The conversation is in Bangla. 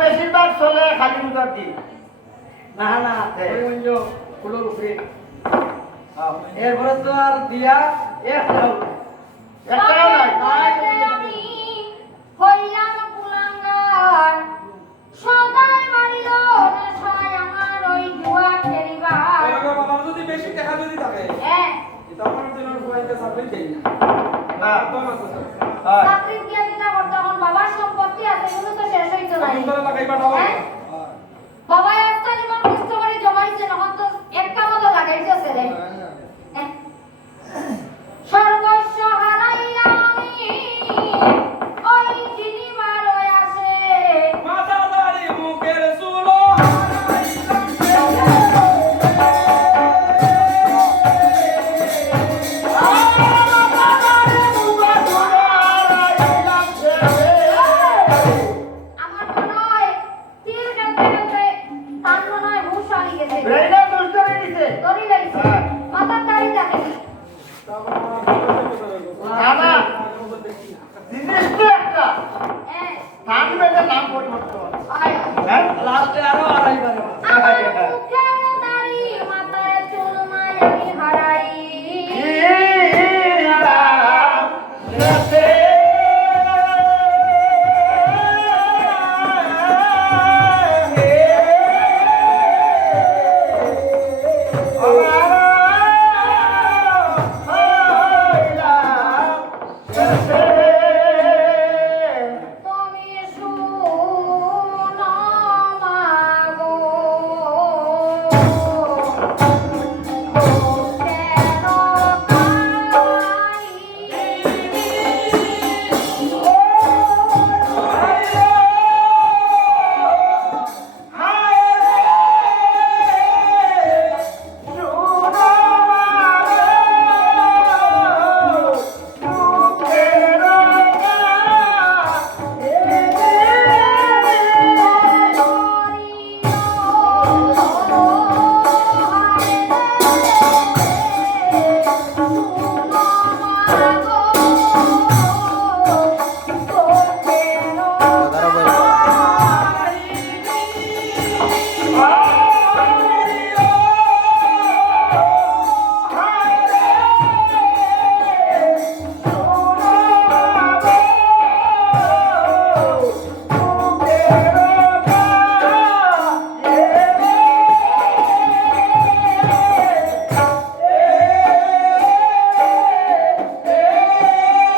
বেশিরভাগ চলে খালি উদার দি না না ফুলোর উপরে এরপরে তো আর দিয়া একটাও আমি হইলাম কুলাঙ্গার সদাই মারিল নেশায় আমার ওই জুয়া খেলিবার বাবা যদি বেশি টাকা যদি থাকে হ্যাঁ তখন তোমার বইতে সাবমিট দেই না তো না তো চাকরি দিয়া দিতা তখন বাবার সম্পত্তি আছে এগুলো তো শেষ হইতো না তোমরা লাগাইবা দাও বাবা একটা জীবন কষ্ট করে জমাইছে তখন তো একটা মতো লাগাইতেছে রে সর্বস্ব হারাইলাম আমি ওই যিনি মারয় আসে মাথা দাড়ি মুখের চুলো আমার মনে হয় তীর খেলতে খেলতে তার মনে হয় হুঁশ হারিয়ে গেছে ব্রেইনে দুষ্ট হয়ে গেছে দড়ি লাইছে মাথার দাড়ি দেখেনি আনা জিনিস তো একটা হ্যাঁ নাম বেদের নাম পরিবর্তন আয় হ্যাঁ লাস্টে আরো আড়াই বারে আমার মুখে